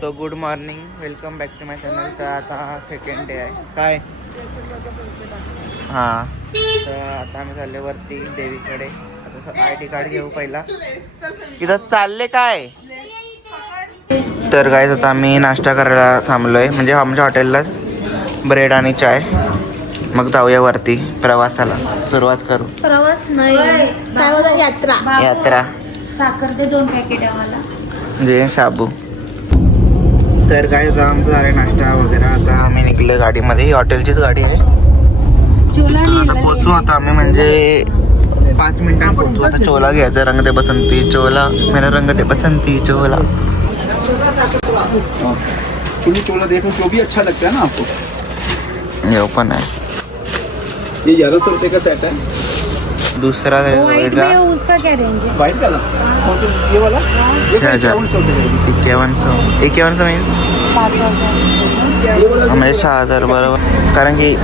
So good morning, welcome back to my channel. तर आता second day आहे काय हां. तर आता आम्ही चालले वरती देवीकडे. आता ID कार्ड घेऊ पहिला. इथं चालले काय. तर गाईज आता आम्ही नाश्ता करायला थांबलोय, म्हणजे आमच्या हॉटेललाच ब्रेड आणि चाय. मग जाऊया वरती प्रवासाला सुरुवात करू. प्रवास नाही काय बोलतात, यात्रा. यात्रा. साखर दे 2 पॅकेट आम्हाला. जे शाबू. तर काय आमचं झालं नाश्ता वगैरे. आता आम्ही निघलो गाडीमध्ये, हॉटेलचीच गाडी आहे. आता पोचू आता आम्ही, म्हणजे 5 मिनिटांनी पोचू. आता चोला घ्यायचा, रंग दे बसंती चोला, मेरा रंग दे बसंती चोला. चुनी चोला देखो जो भी अच्छा लगता है ना आपको. ये ओपन है, ये 1100 रुपये का सेट है. दूसरा है व्हाइट में उसका क्या रेंज है? व्हाइट कलर कौन सा ये वाला 5100 मीन्स म्हणजे 6000 बरोबर. कारण की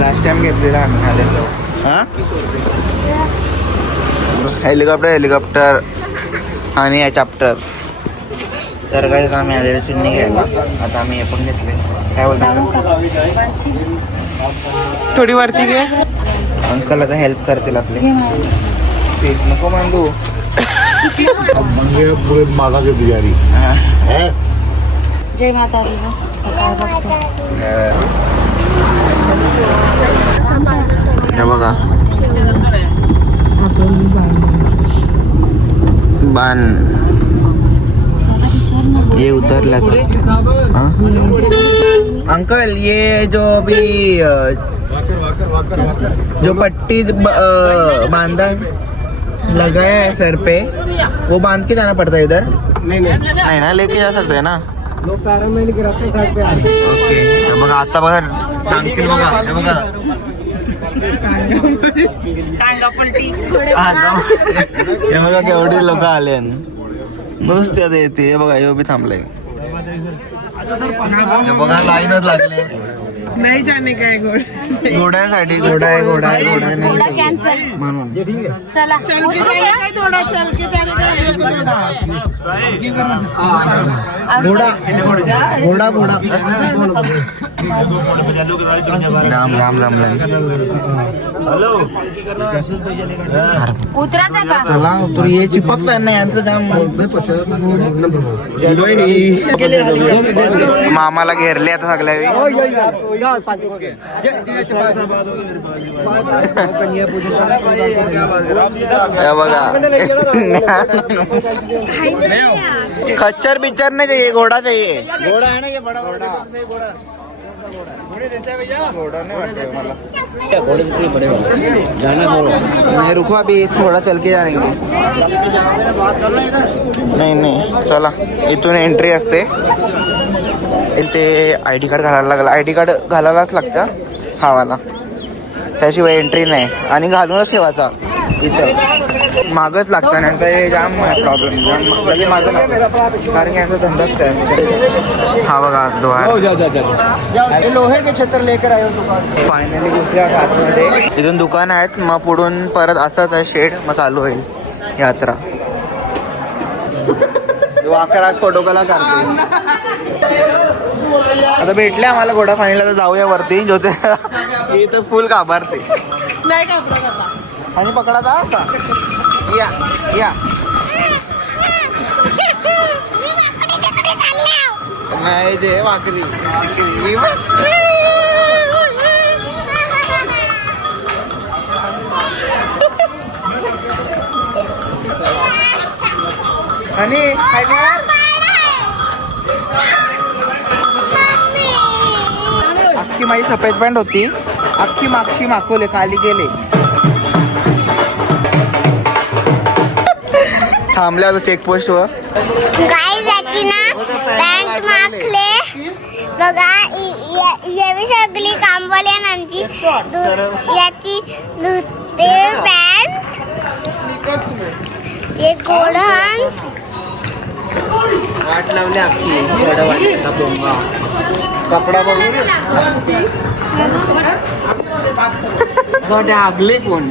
लास्ट टाइम घेतलेला आम्ही आलेलो. हां हेलिकॉप्टर आणि या चॅप्टर. तर काय आम्ही आलेलो चुन्नी घ्यायला. आता आम्ही हे पण घेतले. काय बोलतो थोडी वरती घे. अंकल आता हेल्प करतील आपले. ठीक नको बांधू. माता की पुजारी जय माता दी. हे बघा बाण ये उतरला. अंकल ये जो अभी जो पट्टी बांधा लगाया है सर पे, वो बांध के जाना पड़ता है इधर. नहीं ना, लेके जा सकते हैं ना. लोग पैरों में नहीं गिराते साइड पे आते. ओके. बघा आता बघा टांगतील बघा. हे बघा हे बघा केवढे लोक आले नुसत्या येते. हे बघा हे बी थांबले. हे बघा लाईनच लागले. नाही जाणे काय घोड्यांसाठी. घोडा आहे नाही कॅन्सल म्हणून. चला काय थोडा चल के जाने घोडा जाम जमलाय. उतरायचं का? चला उतर. ये चिपकताय ना यांचं जाम. मामाला घेरले आता सगळ्या. बघा खच्चर बिच्चर नहीं चाहिए, घोड़ा चाहिए. घोड़ा है ना ये बड़ा घोड़ा. नहीं रुको अभी थोड़ा चल के जाएंगे. नहीं चला. इथून एंट्री असते. इथे ID कार्ड घालायला लागला. ID कार्ड घालायलाच लागतं हा वाला, त्याशिवाय एंट्री नाही. आणि घालूनच ठेवायचा. इथं मागच लागतं नंतर हे जाम प्रॉब्लेम. जाम म्हणजे मागं लागतं, कारण की यांचा धंदाच काय. हा बघा द्वार. लोहे के छत्र लेकर आए हो दुकान. फायनली दुसऱ्या घाटमध्ये इथून दुकान आहेत. मग पुढून परत असंच आहे शेड. मग चालू होईल यात्रा. वाकरात फोटो कला काढतो. आता भेटले आम्हाला घोडा फायनल. तर जाऊया वरती. जो ते इथं फुल घाबरते. नाही का प्रकार आणि पकडा जा असा. या नाही दे वाकरी. आणि अख्खी माझी सफेद पॅन्ट होती, अख्खी मागशी माखवले, खाली गेले. थांबल्या होता चेकपोस्ट वर. गाइस याची ना पॅन्ट माखले बघा. यावी सगळी कामवाल्यांची याची धुते पॅन्ट. एक घोडा वाट लावली अख्खी. बोंगा कपडा बघून आगले कोण.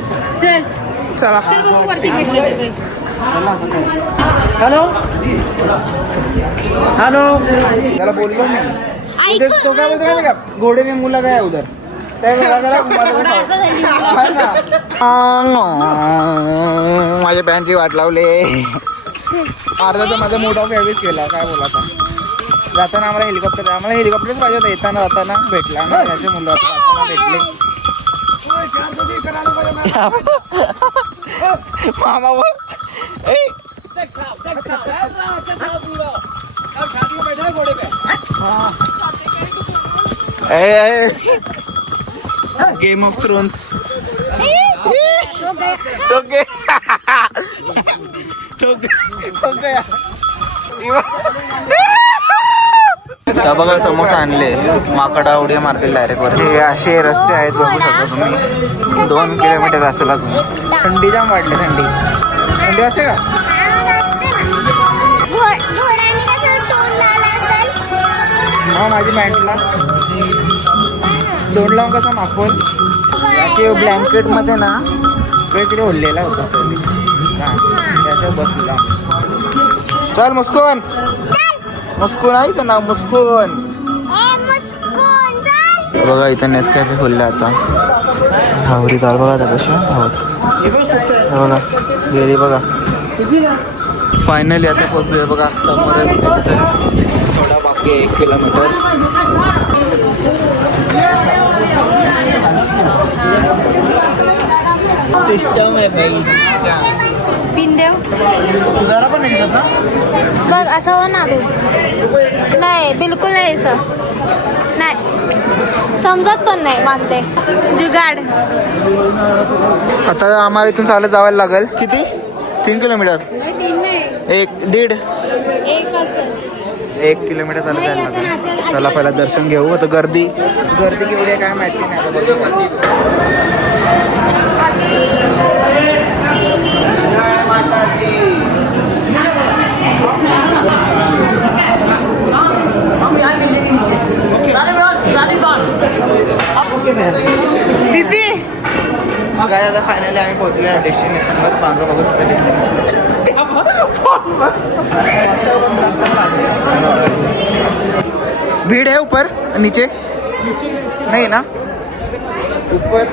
चल चला चल बघू वरती भेटले. हॅलो हॅलो त्याला बोललो मी तो काय बोलतो माहिती का घोडे ने मुला काय उधर माझ्या पॅन्टची वाट लावले अर्धा तर माझा मोठा फेवरेट केला काय बोलायचा जाताना आम्हाला हेलिकॉप्टरच पाहिजे होता येताना जाताना भेटला ना त्याचे मुलं जाताना भेटले मामा गेम ऑफ थ्रोन्स बघा समोसा आणले माकडा उड्या मारतील डायरेक्ट वर हे असे रस्ते आहेत बघू शकता तुम्ही 2 किलोमीटर असं लागून थंडी जाम वाढली थंडी असते का हा माझी पॅन्टला दोन लावून कसा माफोल ते ब्लँकेट मध्ये ना काहीतरी ओढलेला होता त्याच्यावर बसला चल मुस्कून मुस्कून आहे तर ना मुस्कून बघा इथं नेसकॅफे खोलले आता हावरी दाल बघा आता कशी बघा गेली बघा फायनली आता पोहोचलोय बघा समोरच थोडा बाकी 1 किलोमीटर सिस्टम आहे भाई पिंदेव जरा पण नाही दिसत ना बघ असं हो ना नाही बिलकुल नाही असं नाही समजत पण नाही मानते जुगाड आता आम्हाला इथून चालत जायला लागेल किती 3 किलोमीटर 1.5 1 किलोमीटर चालत जायला लागेल चला पहिला दर्शन घेऊ आता गर्दी केवढी आहे काय माहिती नाही दीदी काय आता फायनली आम्ही पोहोचलो डेस्टिनेशनवर मागं बघत होतं डेस्टिनेशन भीड़ है ऊपर नीचे नहीं ना ऊपर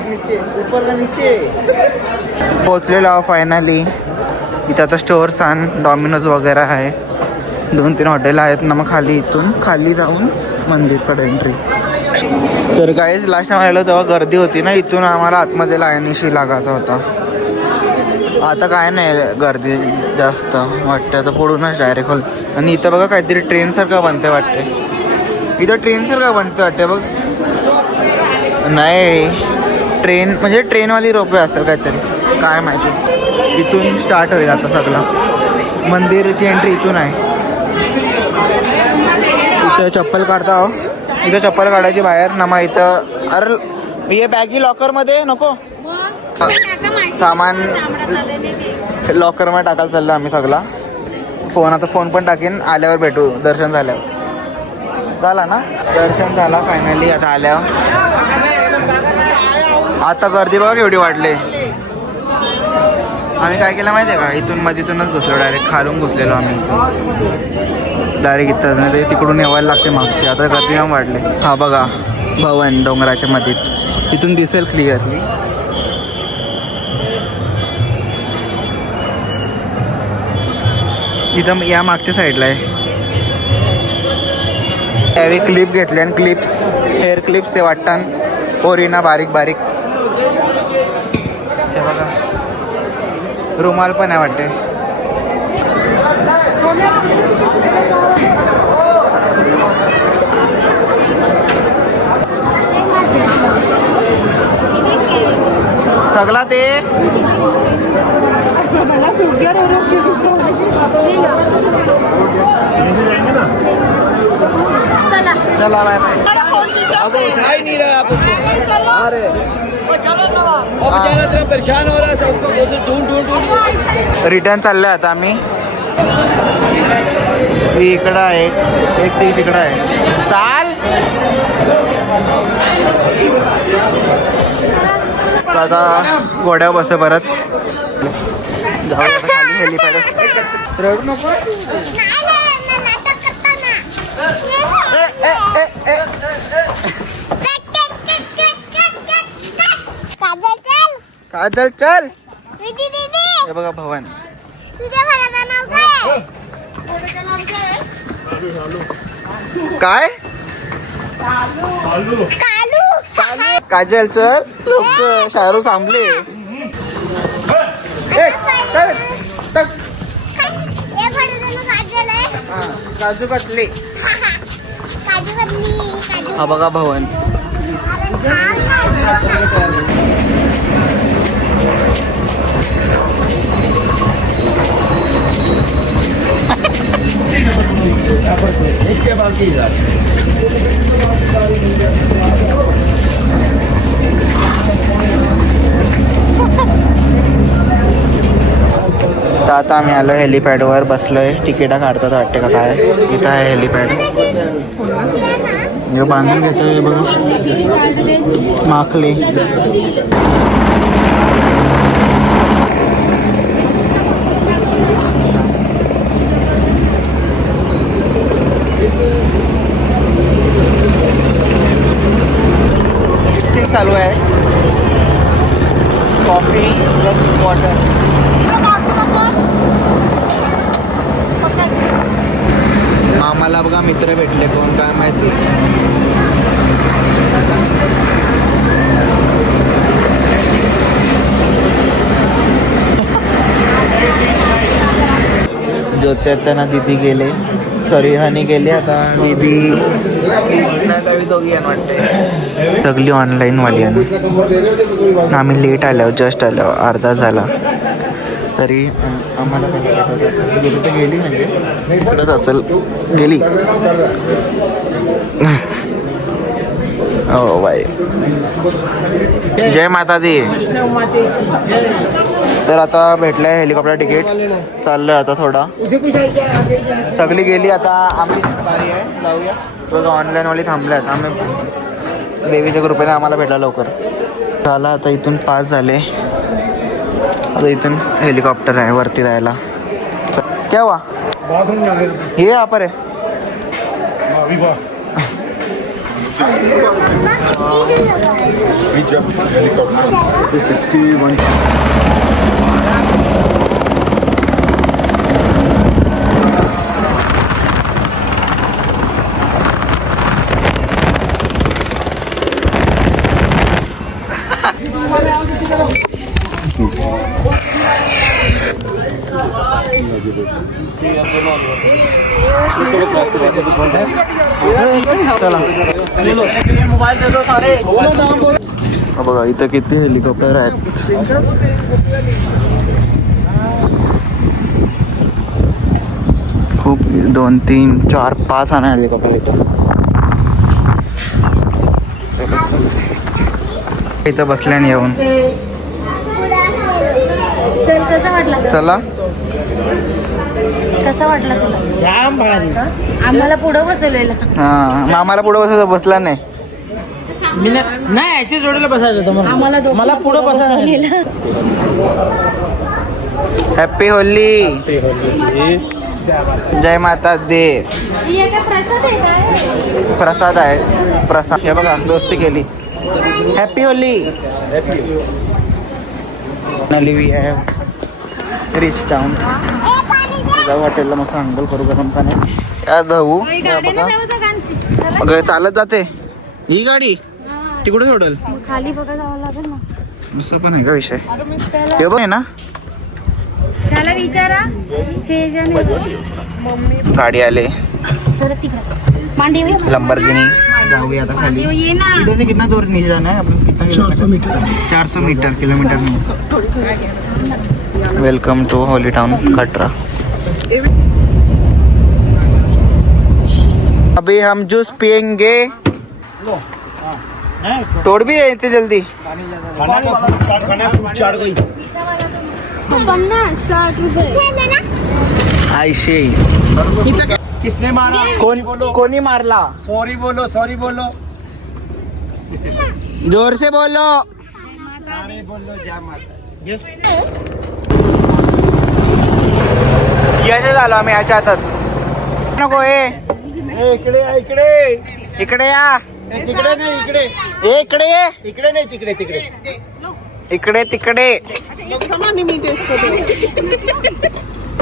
का नीचे पोहोचलेलो आहो फायनली इथं आता स्टोअर्स आणि डॉमिनोज वगैरे आहे 2-3 हॉटेल आहेत ना मग इथून खाली जाऊन मंदिरकडे एंट्री तर काहीच लास्ट टाइम आलेलो तेव्हा गर्दी होती ना इथून आम्हाला आतमध्ये लाईनीशी लागायचा होता आता काय नाही गर्दी जास्त वाटतं आता पुढूनच डायरेक्ट होल आणि इथं बघा काहीतरी ट्रेनसारखं बनते वाटते इथं ट्रेनसारखं बनते वाटते बघ नाही ट्रेन म्हणजे ट्रेनवाली रोपे असेल काहीतरी काय माहिती इथून स्टार्ट होईल आता सगळं मंदिरची एंट्री इथून आहे इथं चप्पल काढता हो इथं चप्पल काढायची बाहेर ना मग इथं अरे हे बॅगी लॉकरमध्ये नको सामान लॉकरमध्ये टाकायला चाललं आम्ही सगळा फोन पण टाकीन आल्यावर भेटू दर्शन झाल्यावर झाला ना दर्शन झाला फायनली आता आल्यावर आता गर्दी बघा केवढी वाढली आम्ही काय केलं माहिती आहे का इथून मधीतूनच घुसलो डायरेक्ट खालून घुसलेलो आम्ही इथून डायरेक्ट इथंच नाही ते तिकडून यावायला लागते मागची आता गर्दी जाम वाढले हा बघा भवन डोंगराच्या मधीत इथून दिसेल क्लिअरली इथं या मागच्या साईडला आहे त्यावेळी क्लिप घेतले आणि क्लिप्स हेअर क्लिप्स ते वाटतात पोरीना बारीक बारीक हे बघा रुमाल पण आहे वाटते सगळा ते चला बाय परेशान हो रहा है सबको ढूंढ रिटर्न चाललोय आता आम्ही इकडं आहे एक ते तिकडं आहे चाल आता घोड्यावर बस परत जाऊ आता खाली हेलिपॅड. रडू नको. नाटक करताना काजल चल. दीदी दीदी हे बघा भवन. तुझ्या घराचं नाव काय? काय कालू. काजल चल. लोक शाहरुख थांबले. हे घराचं काजल आहे. काजू कटले. काजू कतली काजू. हा बघा भवन. तर आता आम्ही आलो हेलिपॅडवर बसलोय. तिकीटा काढतात वाटते का काय. इथं आहे हेलिपॅड. हे बांधून घेतोय बघा माखले. चालू आहे. Coffee plus water. आम्हाला बघा मित्र भेटले कोण काय माहिती. ज्योत्याना दिदी गेले. सॉरी हनी गेले. आता दिदी दोघी वाटते. सगळी ऑनलाईन वाली आहे. आम्ही लेट आलो. जस्ट आलो. अर्धा झाला तरी आम्हाला तर गेली म्हणजे इकडंच असेल. गेली. हो बाय. जय माता दी. तर आता भेटलंय हेलिकॉप्टर तिकीट. चाललंय आता थोडा. सगळी गेली. आता आम्ही बारी आहे. जाऊया. बघा ऑनलाईनवाली थांबल्यात. आम्ही देवीच्या कृपेने आम्हाला भेटला लवकर. झाला आता इथून 5 झाले. आता इथून हेलिकॉप्टर आहे वरती जायला. क्या हुआ ये यहाँ पर है. चला बघा इथं किती हेलिकॉप्टर आहेत. खूप 2, 3, 4, 5 आहे हेलिकॉप्टर इथं. इथं बसल्याने येऊन. चल कसा वाटला. चला कसा वाटला तुला. आम्हाला पुढं बसवलेलं. हा आम्हाला पुढे बसला नाही. मी नाही याच्या जोडीला बसायचं होतं आम्हाला मला पुढं बसवलेलं. Happy Holy. जय माता दे. प्रसाद आहे काय. प्रसाद आहे. प्रसाद हे बघा दोस्ती केली. Happy Holy. वी आहे रिच टाउन. जाऊ हॉटेलला मस्त अंगल करू गरम पाणी. या जाऊ बघा चालत जाते ही गाडी. तिकडे सोडल. खाली बघा जावं लागेल ना. असं पण आहे का विषय. हे बघ आहे ना. त्याला विचारा. गाडी आले. मांडी लंबरगिनी. जाऊया आता खाली. इधर से कितना दूर नीचे जाना है अपन. कितना 400 मीटर किलोमीटर में. Welcome to holy town Katra. अभी हम जूस पियेंगे. तोड़ भी है इतनी जल्दी. 50-60 रुपये. आयशे. किसने मारा. कोणी मारला. सॉरी बोलो सॉरी बोलो. जोर से बोलो. सॉरी बोलो. जय माता. याचे झालो आम्ही याच्या आतच. नको इकडे इकडे इकडे या. तिकडे नाही इकडे इकडे ये. इकडे नाही तिकडे तिकडे इकडे तिकडे मी टेस्ट करते.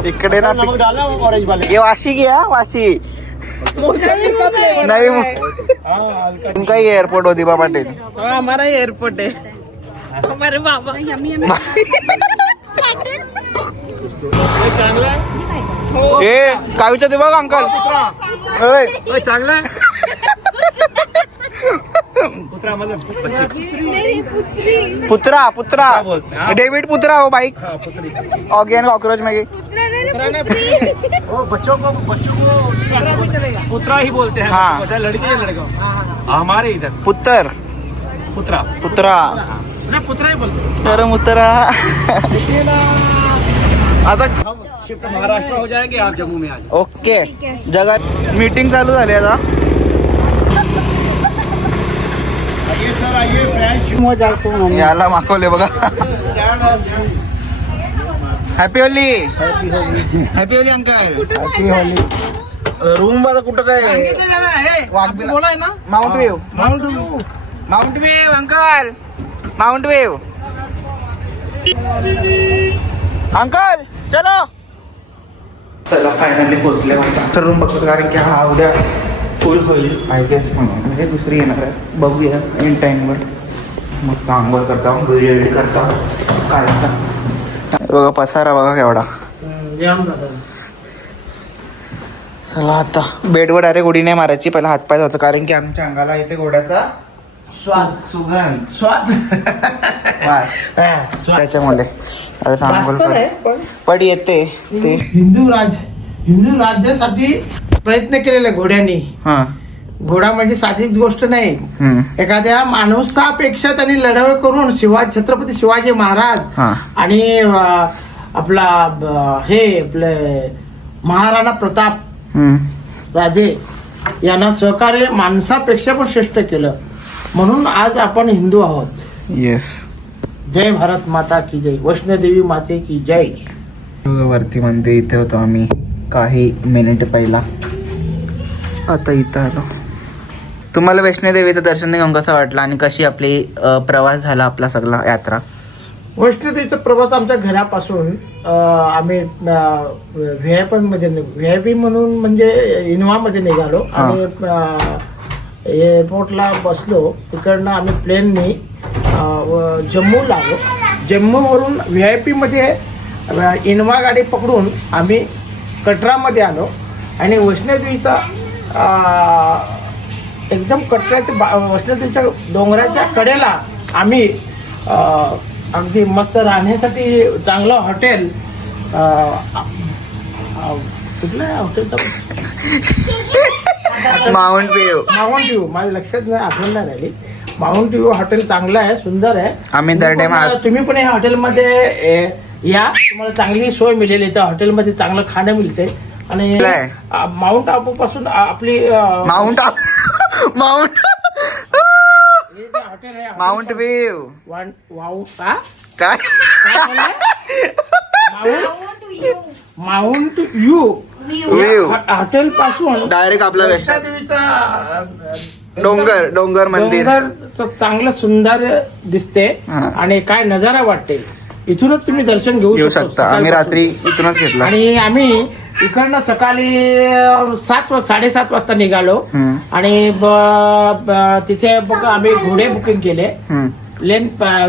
इकडे ना. नमक डालना ऑरेंज वाले. ये वाशी घ्या वाशी. नाही तुमका एअरपोर्ट होती बा पाटील. हमारा एयरपोर्ट है. हमारे बाबा. चांगला आहे. ए काय विचारते बघ अंकल. ओय, चांगला आहे. पुत्रा मतलब पुत्रा पुत्रा डेविड पुत्रा हो बाइक ऑर्गेन कॉकरोच में वो बच्चों को पुत्रा ही बोलते हैं. हाँ. चाहे लड़के या लड़का. हमारे इधर पुत्र पुत्रा पुत्रा पुत्रा ही बोलते. तर मुत्रा. आता हम शिफ्ट महाराष्ट्र हो जाएंगे, आप जम्मू में आ जाओ. ओके जगात मीटिंग चालू झाली आता. आइए सर आइए फ्रेंच. याला मागवले बघा. Happy Holy. Happy Holy uncle. Room बघा कुठं काय. बोला ना. Mount wave. Mount wave uncle. Mount wave uncle चलो. चला फायनली पोहोचले तर रूम बघतो कारण की हा उद्या फुल होईल आय गेस म्हणून म्हणजे दुसरी येणार आहे. बघूया इन टाईमवर मस्त आंघोळ करता व्हिडिओ एडिट करता काढायचा. बघा पसारा बघा केवढा. चला आता बेडवर डायरेक्ट उडी नाही मारायची. पहिला हातपाय धुवायचं कारण की आमच्या अंगाला येते घोड्याचा स्वाद सुगंध वास. त्याच्यामुळे अरे आंघोळ कर पण येते ते. हिंदू राज्यासाठी प्रयत्न केलेला घोड्यांनी. हा घोडा म्हणजे साधी गोष्ट नाही. हम्म. एखाद्या माणसापेक्षा त्यांनी लढाई करून छत्रपती शिवाजी महाराज हा. आणि आपला आपले महाराणा प्रताप हम्म. राजे यांना सहकार्य माणसापेक्षा पण श्रेष्ठ केलं. म्हणून आज आपण हिंदू आहोत. येस. जय भारत माता की जय. वैष्णोदेवी माते की जय. वरती म्हणते इथे होतो आम्ही काही मिनिट पहिला. आता इथं आलो. तुम्हाला वैष्णोदेवीचं दर्शन घेऊन कसं वाटलं आणि कशी आपली प्रवास झाला आपला सगळा यात्रा. वैष्णोदेवीचा प्रवास आमच्या घरापासून आम्ही व्हीआयपी म्हणून म्हणजे इनोवामध्ये निघालो आणि एअरपोर्टला बसलो. तिकडनं आम्ही प्लेनने जम्मूला आलो. जम्मूवरून व्हीआयपी मध्ये इनोवा गाडी पकडून आम्ही कटरामध्ये आलो आणि वैष्णोदेवीचा एकदम कटराच्या वैष्णोदेवीच्या डोंगराच्या कडेला आम्ही अगदी मस्त राहण्यासाठी चांगलं हॉटेल कुठलं हॉटेलचं माउंट व्ह्यू. माउंट व्ह्यू माझ्या लक्षात नाही आठवण नाही राहिली. माउंट व्ह्यू हॉटेल चांगलं आहे सुंदर आहे. आम्ही दर टाइम तुम्ही पण या हॉटेलमध्ये या. तुम्हाला चांगली सोय मिळेल. इथं हॉटेलमध्ये चांगलं खाणं मिळते आणि माउंट आबू पासून आपली माउंट माउंट हॉटेल आहे माउंट व्ह्यू काय माउंट व्ह्यू व्ह्यू हॉटेल पासून डायरेक्ट आपला वैष्णोदेवीचा डोंगर मंदिर डोंगर चांगलं सुंदर दिसते आणि काय नजारा वाटते. इथूनच तुम्ही दर्शन घेऊ शकता. आम्ही रात्री इथूनच घेतला आणि आम्ही इकडनं सकाळी 7:30 वाजता निघालो आणि तिथे बघ आम्ही घोडे बुकिंग केले. प्लेन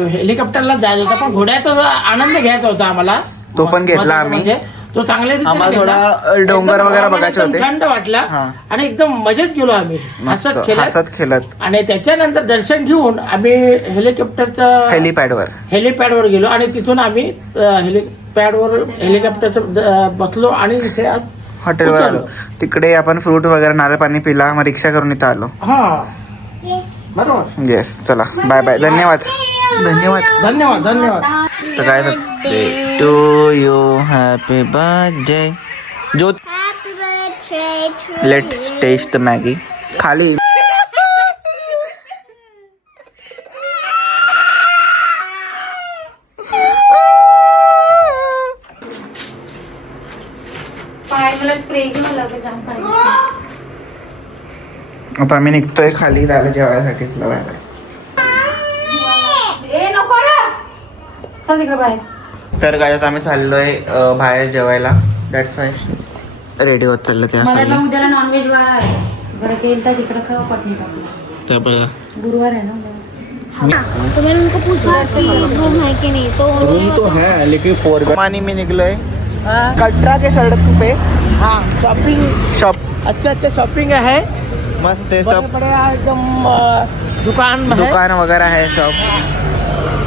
हेलिकॉप्टरला जायचं होतं पण घोड्याचा आनंद घ्यायचा होता आम्हाला. तो पण घेतला आम्ही. तो चांगल्या आम्हाला थोडा डोंगर वगैरे बघायचे होते. थंड वाटला आणि एकदम मजेत गेलो आम्ही हसत खेळत. आणि त्याच्यानंतर दर्शन घेऊन आम्ही हेलिकॉप्टरच्या हेलिपॅडवर गेलो आणि तिथून आम्ही हेलिकॉप्टरचं बसलो आणि इथे आज हॉटेलवर आलो. तिकडे आपण फ्रूट वगैरे नारळ पाणी पिला मग रिक्षा करून इथं आलो. हा बरोबर. येस. चला बाय बाय. धन्यवाद धन्यवाद धन्यवाद धन्यवाद. तर काय टू यू हॅपी बर्थडे जो. Let's taste the Maggi. खाली आता आम्ही निघतोय खाली जायला जेवायसाठी. Bye bye. चल तिकडे बाहेर. तर काय आता आम्ही चाललोय बाहेर जेवायला. दॅट्स वाय रेडी होत चाललं त्या खाली. उद्याला नॉनव्हेज वार आहे. बरं केलं तर तिकडे खाऊ पटणी तर बघा गुरुवार है ना. तो मैंने उनको पूछा कि रूम है कि नहीं, तो रूम तो है लेकिन 4 आणि मी निघलोय कटरा के सड़क पे. हाँ शॉपिंग शॉप अच्छे शॉपिंग है. मस्त है बड़े सब. बड़े एकदम दुकान है. दुकान वगैरह है सब.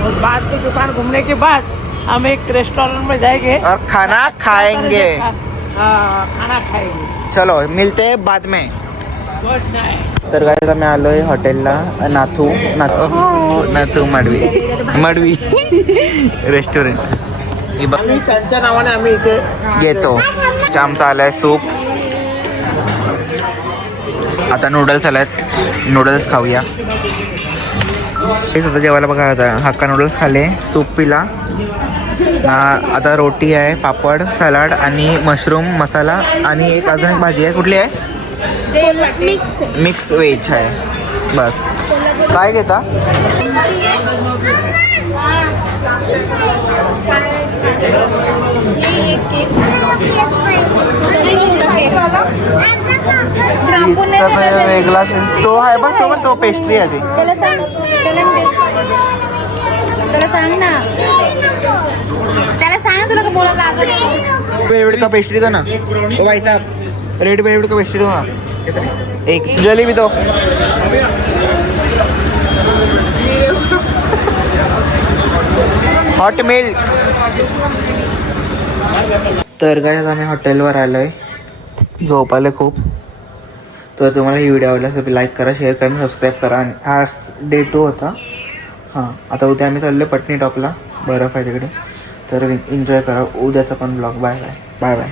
और बाद में दुकान घूमने के बाद हम एक रेस्टोरेंट में जाएंगे और खाना खाएंगे. हाँ, खाना खाएंगे. चलो मिलते हैं बाद में. Good Knight. तर काय आम्ही आलोय हॉटेलला नाथू नाथू मडवी रेस्टोरंट. आम्ही त्यांच्या नावाने आम्ही इथे येतो. आमचा आलाय सूप. आता नूडल्स आल्यात. नूडल्स खाऊया. हेच आता जेवायला बघा. आता हक्का नूडल्स खाल्ले. सूप पिला. आता रोटी आहे, पापड, सलाड आणि मशरूम मसाला आणि एक अजून एक भाजी आहे. कुठली आहे? मिक्स व्हेज आहे. बस. काय घेता? वेगळा तो आहे बघ. तो पण तो पेस्ट्री आहे ती. त्याला सांग ना. त्याला सांग तुला का बोलायला लागत. वेलवेट का पेस्ट्री दो ना. तो भाई साहब रेड वेलवेट का पेस्ट्री दो ना. एक जलेबी दो. Hot milk. तर काय आम्ही हॉटेलवर आलोय. झोप आले खूप. तर तुम्हाला ही व्हिडिओ आवडला असेल लाईक करा, शेअर करा, सबस्क्राईब करा. आणि हा डे 2 होता. हां आता उद्या आम्ही चाललो पटनी टॉपला. बर्फ आहे तिकडे. तर एन्जॉय करा उद्याचा पण blog. Bye bye bye bye.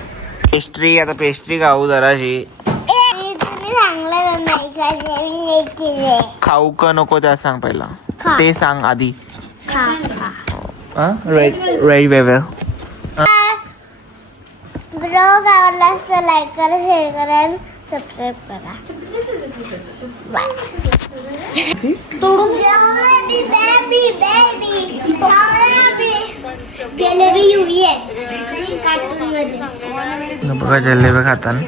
Pastry आता पेस्ट्री खाऊ जराशी. खाऊ का नको त्या सांग पहिला. ते सांग आधी. Right waiver. ब्लॉग आवडला असता लाईक करा, शेअर करा आणि सबस्क्राईब करा. बाय. तोडून जलेबी येऊये कार्टून मध्ये बघा जलेबी खाताना.